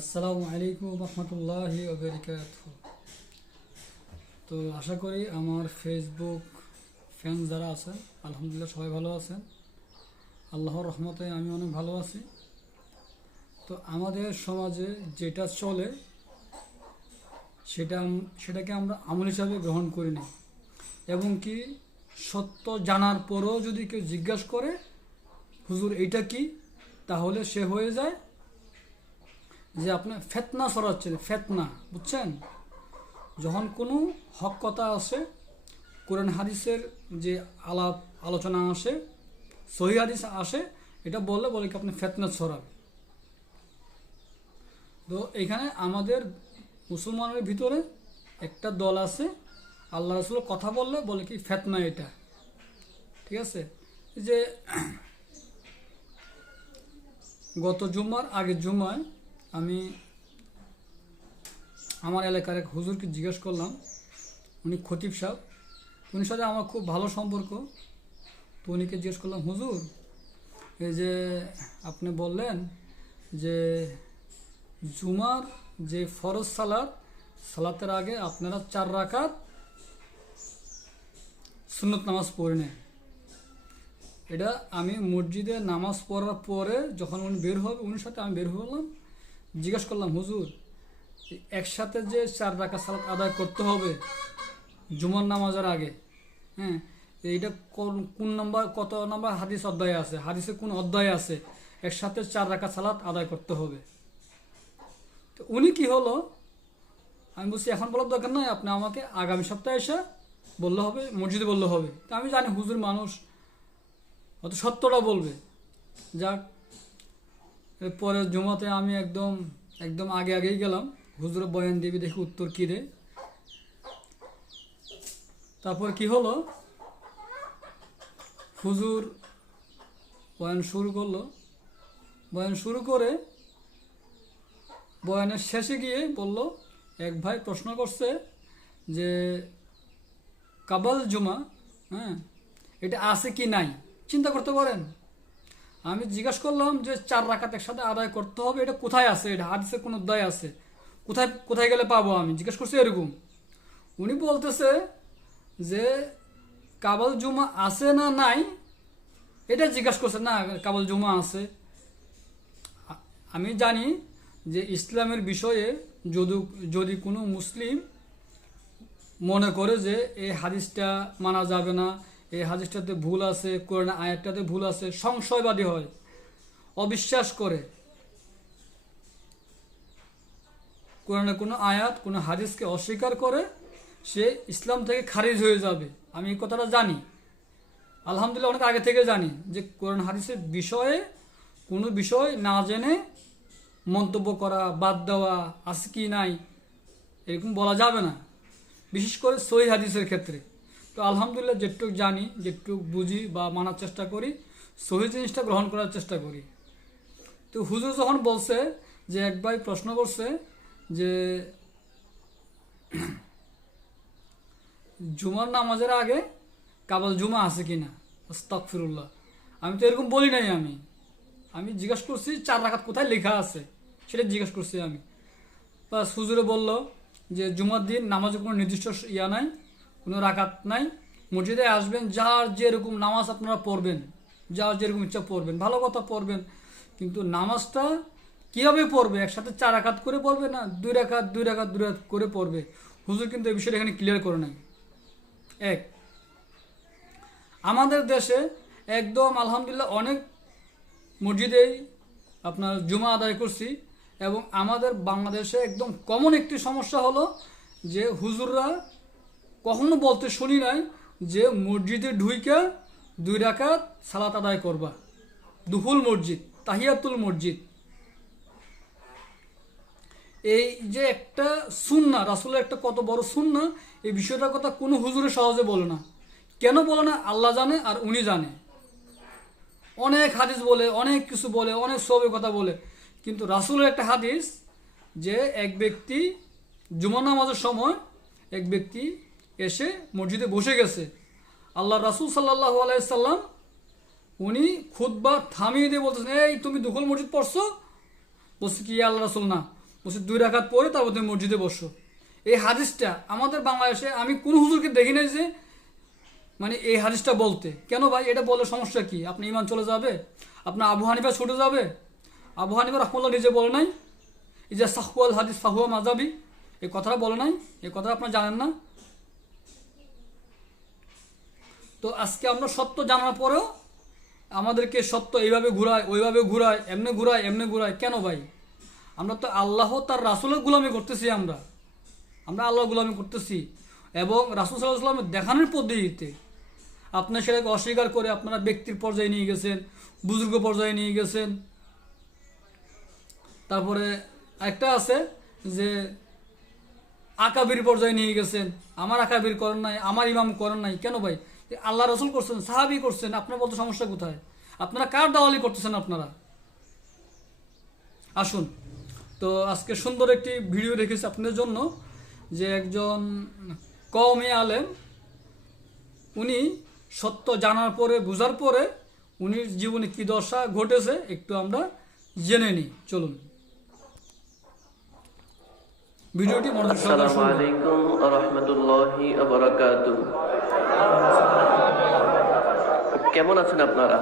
আসসালামু আলাইকুম রহমতুল্লাহি ওবরিকাত তো আশা করি আমার ফেসবুক ফ্যান যারা আছেন, আলহামদুলিল্লাহ সবাই ভালো আছেন। আল্লাহর রহমতে আমি অনেক ভালো আছি। তো আমাদের সমাজে যেটা চলে, সেটা সেটাকে আমরা আমল হিসাবে গ্রহণ করি না এবং কি সত্য জানার পরেও যদি কেউ জিজ্ঞাসা করে, হুজুর এটা কি? তাহলে সে হয়ে যায় যে আপনি ফেতনা সরাচ্ছেন, ফেতনা, বুঝছেন? যখন কোনো হক কথা আসে, কোরআন হাদিসের যে আলাপ, আলোচনা আসে, সহি হাদিস আসে, এটা বললে বলে কি আপনি ফেতনা ছড়ান তো এখানে আমাদের মুসলমানের ভিতরে একটা দল আছে, আল্লাহ রসুলের কথা বললে বলে কি ফেতনা এটা। ঠিক আছে? যে গত জুম্মার আগের জুম্মায় আমি আমার এলাকার এক হুজুরকে জিজ্ঞেস করলাম, উনি খতিব সাহেব। উনির সাথে আমার খুব ভালো সম্পর্ক। তো উনিকে জিজ্ঞেস করলাম, হুজুর, এই যে আপনি বললেন যে জুমার যে ফরজ সালাত, সালাতের আগে আপনারা চার রাকাত সুন্নত নামাজ পড়ে নেন। এটা আমি মসজিদে নামাজ পড়ার পরে যখন উনি বের হবে, উনির সাথে আমি বের হলাম। জিজ্ঞেস করলাম, হুজুর, একসাথে যে চার রাখা সালাত আদায় করতে হবে জুমার নামাজের আগে হ্যাঁ এইটা কোন কোন নাম্বার, কত নাম্বার হাদিস অধ্যায় আছে? হাদিসে কোন অধ্যায় আছে? একসাথে চার রাখা সালাত আদায় করতে হবে। তো উনি কি হলো? আমি বলছি, এখন বলার দরকার নয় আপনি আমাকে আগামী সপ্তাহে এসে বললে হবে, মসজিদে বললে হবে। তা আমি জানি হুজুর মানুষ অত সত্যটা বলবে। যাক এরপরে জমাতে আমি একদম একদম আগে আগেই গেলাম। হুজুর বয়ান দেবী, দেখি উত্তর কী রে? তারপর কি হলো? হুজুর বয়ান শুরু করল। বয়ান শুরু করে বয়ানের শেষে গিয়ে বলল, এক ভাই প্রশ্ন করছে যে, কাবাল জুমা হ্যাঁ এটা আছে কি নাই? চিন্তা করতে পারেন। আমি জিজ্ঞাসা করলাম যে চার রাকাত একসাথে আদায় করতে হবে, এটা কোথায় আছে? এটা হাদিসের কোন অধ্যায় আছে। কোথায় কোথায় গেলে পাবো আমি? জিজ্ঞেস করছি এরকম। উনি বলতেছে যে কাবাল জুমা আছে না নাই? এটা জিজ্ঞাসা করছে, না, কাবাল জুমা আছে। আমি জানি যে ইসলামের বিষয়ে যদি যদি কোনো মুসলিম মনে করে যে এই হাদিসটা মানা যাবে না এই হাদিসটাতে ভুল আছে কোরআন আয়াতটাতে ভুল আছে, সংশয়বাদী হয়, অবিশ্বাস করে। কোরআনে কোনো আয়াত, কোনো হাদিসকে অস্বীকার করে সে ইসলাম থেকে খারিজ হয়ে যাবে। আমি এই কথাটা জানি। আলহামদুলিল্লাহ অনেক আগে থেকে জানি যে কোরআন হাদিসের বিষয়ে কোনো বিষয় না জেনে মন্তব্য করা, বাদ দেওয়া আছে কি নাই, এরকম বলা যাবে না। বিশেষ করে সহি হাদিসের ক্ষেত্রে। তো আলহামদুলিল্লাহ যেটুক জানি, যেটুক বুঝি বা মানার চেষ্টা করি, সহি জিনিসটা গ্রহণ করার চেষ্টা করি। তো হুজুর যখন বলছে যে, এক ভাই প্রশ্ন করছে যে, জুমার নামাজের আগে কাবাল জুমা আছে কি না আস্তাগফিরুল্লাহ। আমি তো এরকম বলি নাই আমি। আমি জিজ্ঞাসা করছি, চার রাখাত কোথায় লেখা আছে? সেটা জিজ্ঞাসা করছি আমি। বাস হুজুরে বলল যে, জুমার দিন নামাজের কোনো নির্দিষ্ট ইয়া নাই। কোনো রাকাত নাই। মসজিদে আসবেন, যার যেরকম নামাজ আপনারা পড়বেন, যার যেরকম ইচ্ছা পড়বেন, ভালো কথা পড়বেন। কিন্তু নামাজটা কীভাবে পড়বে? একসাথে চার রাকাত করে পড়বে না দুই রাকাত দুই রাকাত দুই রাকাত করে পড়বে? হুজুর কিন্তু এই বিষয়টা এখানে ক্লিয়ার করে নাই। এক, আমাদের দেশে একদম আলহামদুলিল্লাহ অনেক মসজিদেই আপনার জুমা আদায় করছি এবং আমাদের বাংলাদেশে একদম কমন একটি সমস্যা হলো যে হুজুররা কখনো বলতে শুনি নাই যে মসজিদে ঢুইকা দুই রাকাত সালাত আদায় করবা। দুহুল মসজিদ, তাহিয়াতুল মসজিদ। এই যে একটা সুন্না, রাসুলের একটা কত বড় সুন্না, এই বিষয়টার কথা কোনো হুজুরে সহজে বলে না। কেন বলে না? আল্লাহ জানে আর উনি জানে। অনেক হাদিস বলে, অনেক কিছু বলে, অনেক সবের কথা বলে। কিন্তু রাসুলের একটা হাদিস যে এক ব্যক্তি জুমা নামাজের সময় এক ব্যক্তি এসে মসজিদে বসে গেছে। আল্লাহ রাসুল সাল্লাহ আলাইসাল্লাম উনি খুদ্া থামিয়ে দিয়ে বলতেছেন, এই, তুমি দুখল মসজিদ পড়ছো? বলছে কি আল্লাহ রাসুল, না। বলছে, দুই রাখাত পরে তারপর তুমি মসজিদে বসো। এই হাদিসটা আমাদের বাংলাদেশে আমি কোনো হুজুরকে দেখি নাই যে মানে এই হাদিসটা বলতে। কেন ভাই, এটা বলে সমস্যা কি? আপনি ইমান চলে যাবে? আপনার আবু হানিফা ছুটে যাবে? আবু হানিফা রহমল্লা নিজে বলে নাই? এই যে সাহুয়াল হাদিস ফাহুয়া মাজাবি এই কথাটা বলে নাই? এই কথা আপনার জানেন না? তো আজকে আমরা সত্য জানার পরেও আমাদেরকে সত্য এইভাবে ঘুরায়, ওইভাবে ঘুরায়, এমনি ঘুরায় এমনি ঘুরায়। কেন ভাই? আমরা তো আল্লাহ তার রাসুলের গুলামি করতেছি আমরা। আমরা আল্লাহ গুলামি করতেছি। এবং রাসুল সাল্লাহ সাল্লামের দেখানোর পদ্ধতিতে আপনার সেটাকে অস্বীকার করে আপনারা ব্যক্তির পর্যায়ে নিয়ে গেছেন, বুজুর্গ পর্যায়ে নিয়ে গেছেন। তারপরে একটা আছে যে আকাবির পর্যায়ে নিয়ে গেছেন। আমার আকাবির করেন নাই, আমার ইমাম করেন নাই। কেন ভাই? আল্লাহ রসুল করছেন, সাহাবি করছেন, আপনার বলতে সমস্যা কোথায়? আপনারা কার দাওয়ালি করতেছেন আপনারা? আসুন। তো আজকে সুন্দর একটি ভিডিও রেখেছি আপনাদের জন্য, যে একজন কমে আলেম, উনি সত্য জানার পরে, বোঝার পরে উনি জীবনে কি দশা ঘটেছে, একটু আমরা জেনে নিই। চলুন। ভিডিওটি মনোযোগ সহকারে আসসালামু আলাইকুম ওয়া রাহমাতুল্লাহি ওয়া বারাকাতুহু। কেমন আছেন আপনারা।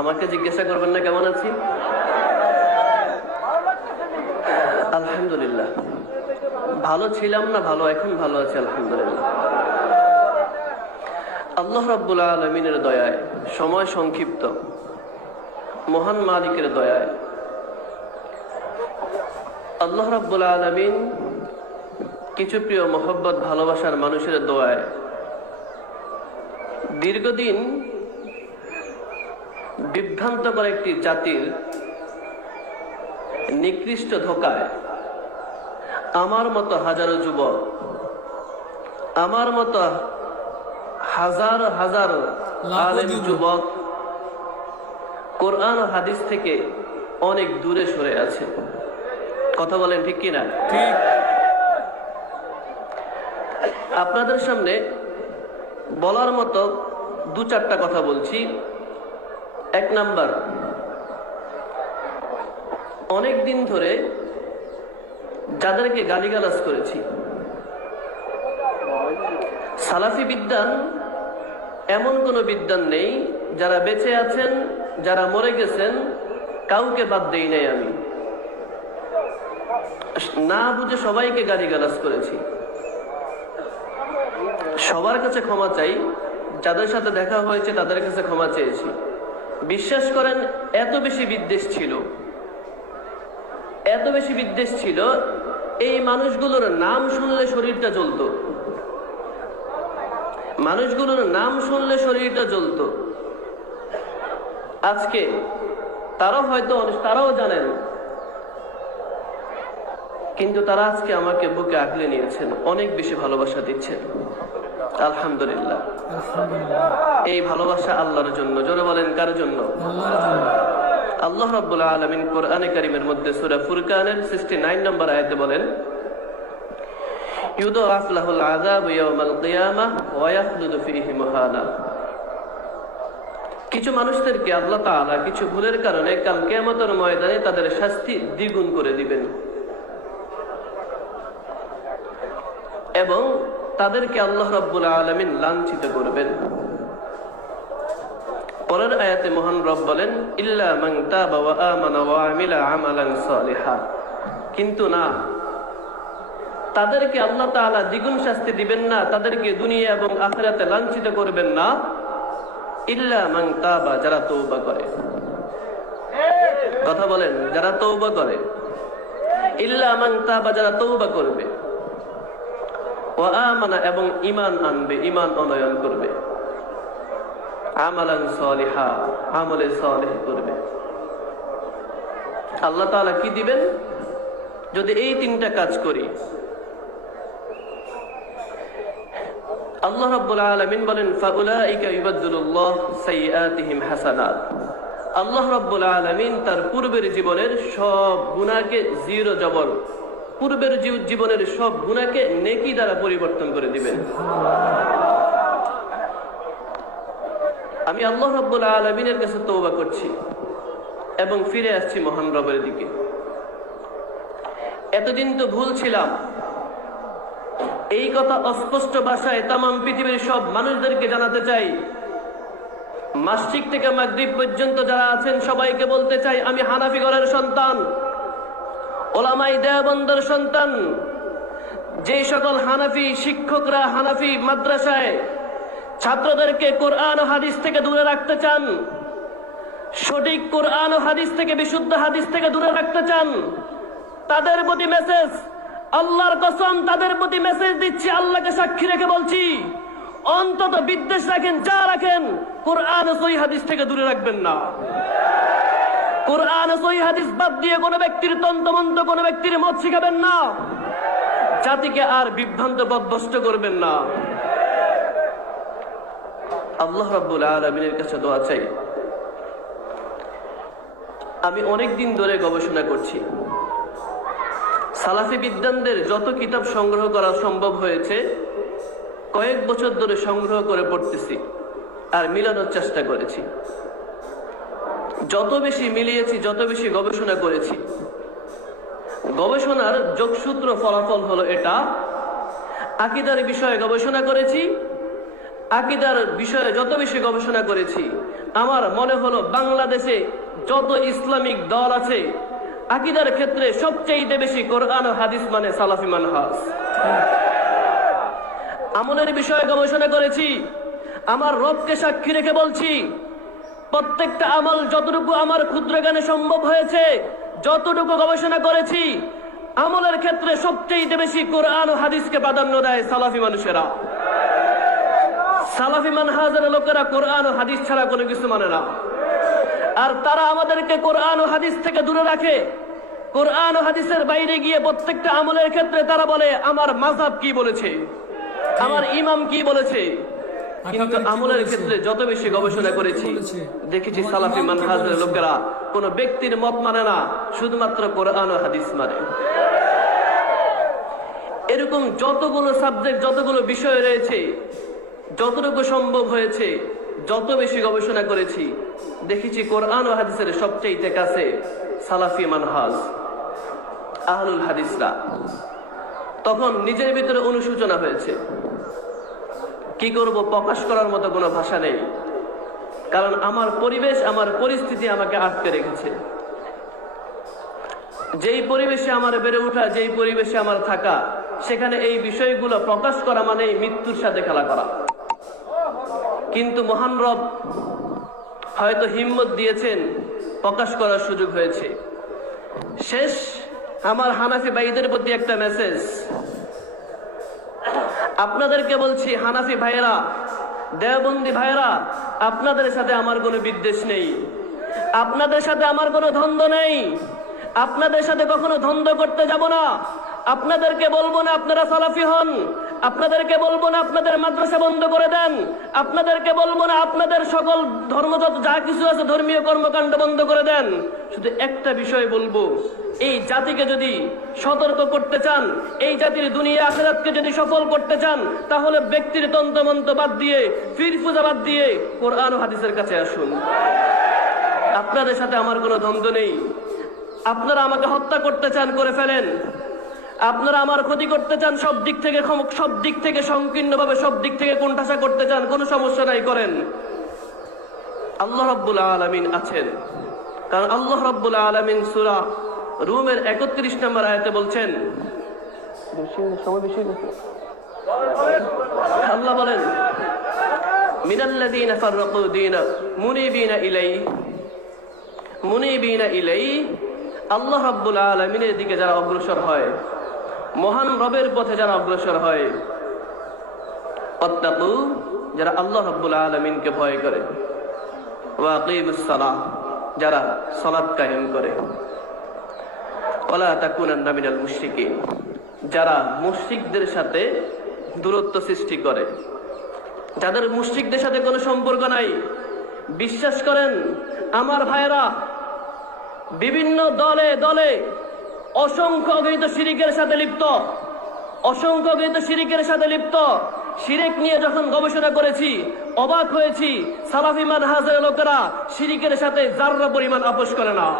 আমাকে জিজ্ঞাসা করবেন না কেমন আছি? আলহামদুলিল্লাহ। ভালো ছিলাম না ভালো এখন ভালো আছি আলহামদুলিল্লাহ। আল্লাহ রাব্বুল আলমিনের দয়ায় সময় সংক্ষিপ্ত। মহান মালিকের দয়ায়। আল্লাহ রাব্বুল আলমিন কিছু প্রিয় মোহব্বত ভালোবাসার মানুষের দোয়ায় দীর্ঘদিন বিভ্রান্তকর একটি জাতির নিকৃষ্ট ধোকায় আমার মতো হাজারো যুবক আমার মতো হাজার হাজার আলেম যুবক। যুবক কোরআন হাদিস থেকে অনেক দূরে সরে আছে কথা বলেন ঠিক কিনা? ঠিক। আপনাদের সামনে বলার মতো দু চারটা কথা বলছি। এক নাম্বার অনেক দিন ধরে যাদেরকে গালিগালাজ করেছি সালাফি বিদ্যান এমন কোন বিদ্যান নেই যারা বেঁচে আছেন যারা মরে গেছেন কাউকে বাদ দেই নাই আমি। না বুঝে সবাইকে গালিগালাজ করেছি। সবার কাছে ক্ষমা চাই, যাদের সাথে দেখা হয়েছে তাদের কাছে ক্ষমা চেয়েছি। বিশ্বাস করেন, এত বেশি বিদ্বেষ ছিল। এত বেশি বিদ্বেষ ছিল, এই মানুষগুলোর নাম শুনলে শরীরটা জ্বলত। মানুষগুলোর নাম শুনলে শরীরটা জ্বলত। আজকে তারাও হয়তো, তারাও জানেন কিন্তু তারা আজকে আমাকে বুকে আগলে নিয়েছেন অনেক বেশি ভালোবাসা দিচ্ছেন। আলহামদুলিল্লাহ। এই ভালোবাসা আল্লাহর জন্য। জোরে বলেন কার জন্য? আল্লাহ রাব্বুল আলামিন কোরআনে কারীমের মধ্যে সূরা ফুরকানের 69 নম্বর আয়াতে বলেন ইউদাফ লাহুল আযাবু ইয়াওমাল কিয়ামাহ ওয়া ইয়াখলুদু ফীহি মুহানা কিছু মানুষদেরকে আল্লাহ তাআলা কিছু ভুলের কারণে কাল কিয়ামতের ময়দানে তাদের শাস্তি দ্বিগুণ করে দিবেন। এবং তাদেরকে আল্লাহ রাব্বুল আলামিন লাঞ্ছিত করবেন। পরের আয়াতে মহান রব বলেন তাবা কিন্তু না, তাদেরকে আল্লাহ তাআলা দ্বিগুণ শাস্তি দিবেন না, তাদেরকে দুনিয়া এবং আখিরাতে লাঞ্ছিত করবেন না। ইল্লা মান তাবা, যারা তওবা করে। কথা বলেন, যারা তওবা করে। ইল্লা মান তাবা, যারা তওবা করবে। ওয়া আমানা এবং ঈমান আনবে, ঈমান অনয়ন করবে। আমালান সলিহা, আমলে করবে। আল্লাহ তাআলা কি দিবেন? যদি এই তিনটা কাজ করি। আল্লাহ রাব্বুল আলামিন বলেন, ফাউলাইকা ইউবাদদিলুল্লাহ সাইয়্যাতিহিম হাসানাত। আল্লাহ রাব্বুল আলামিন তার পূর্বের জীবনের সব গুনাহকে জিরো জবর পূর্বের জীবনের সব গুণাকে নেকি দ্বারা পরিবর্তন করে দিবেন। আমি আল্লাহ রাব্বুল আলমিনের কাছে তৌবা করছি এবং ফিরে আসছি মহান রবের দিকে। এতদিন তো ভুল ছিলাম। এই কথা অস্পষ্ট ভাষায় তাম পৃথিবীর সব মানুষদেরকে জানাতে চাই। মাসিক থেকে মাগরিব পর্যন্ত যারা আছেন, সবাইকে বলতে চাই, আমি হানাফি ঘরের সন্তান। ওলামাই দেওবন্দর সন্তান যে সকল হানাফি শিক্ষকরা হানাফি মাদ্রাসায় ছাত্রদেরকে কোরআন হাদিস থেকে দূরে রাখতে চান, সঠিক কোরআন হাদিস থেকে বিশুদ্ধ হাদিস থেকে দূরে রাখতে চান, তাদের প্রতি মেসেজ আল্লাহর কসম তাদের প্রতি মেসেজ দিচ্ছি, আল্লাহকে সাক্ষী রেখে বলছি, অন্তত বিদ্বেষ রাখেন, যা রাখেন, কোরআন সই হাদিস থেকে দূরে রাখবেন না। কোরআন সই হাদিস বাদ দিয়ে কোনো ব্যক্তির তন্তমন্ত কোনো ব্যক্তির মত শিখাবেন না। জাতিকে আর বিভ্রান্ত পদভস্ত করবেন না। আল্লাহ রাব্বুল আলমিনের কাছে দোয়া চাই। আমি অনেক দিন ধরে গবেষণা করছি। সালাফি বিদ্যানদের যত কিতাব সংগ্রহ করা সম্ভব হয়েছে, কয়েক বছর ধরে সংগ্রহ করে পড়তেছি আর মিলানোর চেষ্টা করেছি। যত বেশি মিলিয়েছি, যত বেশি গবেষণা করেছি, গবেষণার যোগসূত্র ফলাফল হলো এটা, আকিদার বিষয়ে গবেষণা করেছি, আকিদার বিষয়ে যত বেশি গবেষণা করেছি, আমার মনে হলো বাংলাদেশে যত ইসলামিক দল আছে, আকিদার ক্ষেত্রে সবচেয়ে বেশি কোরআন হাদিস মানে সালাফি মানহাজ। আমলের বিষয়ে গবেষণা করেছি, আমার রবকে সাক্ষী রেখে বলছি প্রত্যেকটা আমল যতটুকু আমার ক্ষুদ্র জ্ঞানে সম্ভব হয়েছে, যতটুকু গবেষণা করেছি, আমলের ক্ষেত্রে সবচেয়ে বেশি কোরআন ও হাদিসকে প্রাধান্য দেয় সালাফি মানুষেরা। সালাফি মানহাজের লোকেরা কোরআন ও হাদিস ছাড়া কোনো কিছু মানে না। আর তারা আমাদেরকে কোরআন ও হাদিস থেকে দূরে রাখে। কোরআন ও হাদিসের বাইরে গিয়ে প্রত্যেকটা আমলের ক্ষেত্রে তারা বলে, আমার মাযহাব কি বলেছে? আমার ইমাম কি বলেছে? কিন্তু আমলের ক্ষেত্রে যত বেশি গবেষণা করেছি দেখেছি সালাফি মানহাজের লোকেরা কোন ব্যক্তির মত মানে না শুধুমাত্র কোরআন ও হাদিস মানে। এরকম যতগুলো সাবজেক্ট যতগুলো বিষয় রয়েছে যতটুকু সম্ভব হয়েছে যত বেশি গবেষণা করেছি দেখেছি কোরআন ও হাদিসের সবচেয়ে কাছে সালাফি মানহাজ আহলুল হাদিসরা। তখন নিজের ভিতরে অনুশোচনা হয়েছে। কি করব? প্রকাশ করার মতো কোনো ভাষা নেই। কারণ আমার পরিবেশ, আমার পরিস্থিতি আমাকে আটকে রেখেছে। যেই পরিবেশে আমার বেড়ে ওঠা, যেই পরিবেশে আমার থাকা, সেখানে এই বিষয়গুলো প্রকাশ করা মানে মৃত্যুর সাথে খেলা করা। কিন্তু মহান রব হয়তো হিম্মত দিয়েছেন, প্রকাশ করার সুযোগ হয়েছে। শেষ, আমার হানাফি ভাইদের প্রতি একটা মেসেজ আপনাদেরকে বলছি, হানাফি ভাইয়েরা, দেওবন্দি ভাইয়েরা, আপনাদের সাথে আমার কোনো বিদ্বেষ নেই। আপনাদের সাথে আমার কোনো ধন্দ নেই। আপনাদের সাথে কখনো ধন্দ করতে যাব না। আপনাদেরকে বলব না, আপনারা সালাফি হন। আপনাদেরকে বলব না আপনাদের মাদ্রাসা বন্ধ করে দেন। আপনাদেরকে বলব না আপনাদের সকল ধর্মযত যা কিছু আছে ধর্মীয় কর্মকাণ্ড বন্ধ করে দেন। শুধু একটা বিষয় বলব, এই জাতিকে যদি সতর্ক করতে চান, এই জাতির দুনিয়া আখেরাতকে যদি সফল করতে চান, তাহলে ব্যক্তির তন্ত্রমন্ত্র বাদ দিয়ে ফির পূজা বাদ দিয়ে কোরআন হাদিসের কাছে আসুন। আপনাদের সাথে আমার কোনো দ্বন্দ্ব নেই। আপনারা আমাকে হত্যা করতে চান, করে ফেলেন। আপনারা আমার ক্ষতি করতে চান, সব দিক থেকে সব দিক থেকে সংকীর্ণভাবে সব দিক থেকে কোণঠাসা করতে চান, কোনো সমস্যা নাই, করেন আল্লাহ রব্বুল আলমিন আছেন কারণ আল্লাহ রব্বুল আলমিন সুরা রুমের একত্রিশ নম্বর আয়াতে বলছেন? আল্লাহ বলেন, মিনাল্লাযীনা ফাররাকু দীনা মুনিবিনা ইলাইহি মুনিবিনা ইলাইহি আল্লাহ রাব্বুল আলামিনের দিকে যারা অগ্রসর হয় মহান রবের পথে যারা অগ্রসর হয় যারা আল্লাহ রাব্বুল আলামিনকে ভয় করে যারা সালাত কায়েম করে। যারা মুশরিকদের সাথে দূরত্ব সৃষ্টি করে। যাদের মুশরিকদের সাথে কোনো সম্পর্ক নাই, বিশ্বাস করেন, আমার ভাইয়েরা, বিভিন্ন দলে দলে অসংখ্য অগণিত শিরিকের সাথে লিপ্ত, অসংখ্য অগণিত শিরিকের সাথে লিপ্ত। শিরিক নিয়ে যখন গবেষণা করেছি, অবাক হয়েছি, সালাফি মানহাজের লোকেরা শিরিকের সাথে যার্রা পরিমাণ আপোষ করে না।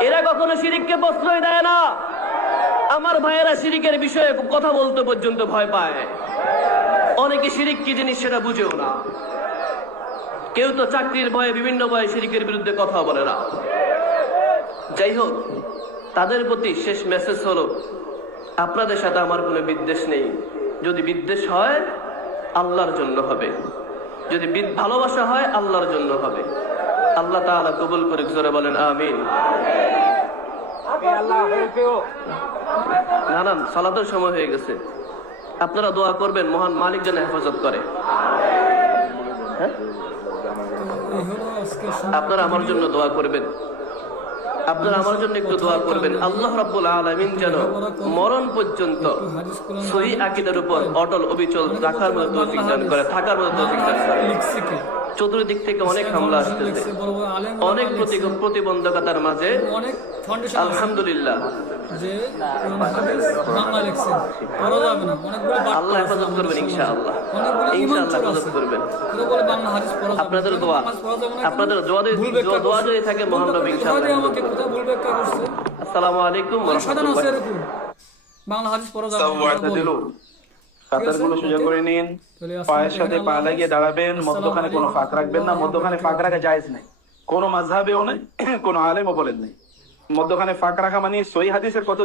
এরা কখনো শিরিককে প্রশ্রয় দেয় না। আমার ভাইয়েরা শিরিকের বিষয়ে কথা বলতে পর্যন্ত ভয় পায়। অনেকে শিরিক কি জিনিস সেটা বুঝেও না। কেউ তো চাকরির ভয়ে, বিভিন্ন ভয়ে শিরিকের বিরুদ্ধে কথা বলে না। যাই হোক তাদের প্রতি শেষ মেসেজ হলো, আপনাদের সাথে আমার কোনো বিদ্বেষ নেই। যদি বিদ্বেষ হয়, আল্লাহর জন্য হবে। যদি ভালোবাসা হয়, আল্লাহর জন্য হবে। আল্লাহ তাআলা কবুল করে জোরে বলেন, আমিন। না না সময় হয়ে গেছে। আপনারা দোয়া করবেন, মহান মালিক যেন হেফাজত করে। হ্যাঁ? আপনারা আমার জন্য দোয়া করবেন। আপনারা আমার জন্য একটু দোয়া করবেন। আল্লাহ রাব্বুল আলামিন যেন মরণ পর্যন্ত সহি আকিদার উপর অটল অবিচল রাখার মতো তৌফিক দান করে থাকার মতো তৌফিক দান করে চতুর্দিক থেকে অনেক হামলা আসতেছে। অনেক। প্রতিবন্ধকতার মাঝে আলহামদুলিল্লাহ। বাংলা আল্লাহ হেফাজত করবেন ইনশাআল্লাহ। ইনশাআল্লাহ হেফাজত করবেন। হাদিস। আপনাদের দোয়া-? আপনাদের দোয়া দোয়া যদি থাকে ইনশাআল্লাহ। আসসালামু আলাইকুম বাংলা পড়া যাবে কাতারগুলো সোজা করে নিন। পায়ের সাথে পা লাগিয়ে দাঁড়াবেন মধ্যখানে কোনো ফাঁক রাখবেন না। মধ্যখানে ফাঁক রাখা জায়েজ নাই। কোনো মাঝহাবেও নাই কোনো আলেমও বলেন নাই। মধ্যখানে ফাঁক রাখা মানে সই হাদিসের কত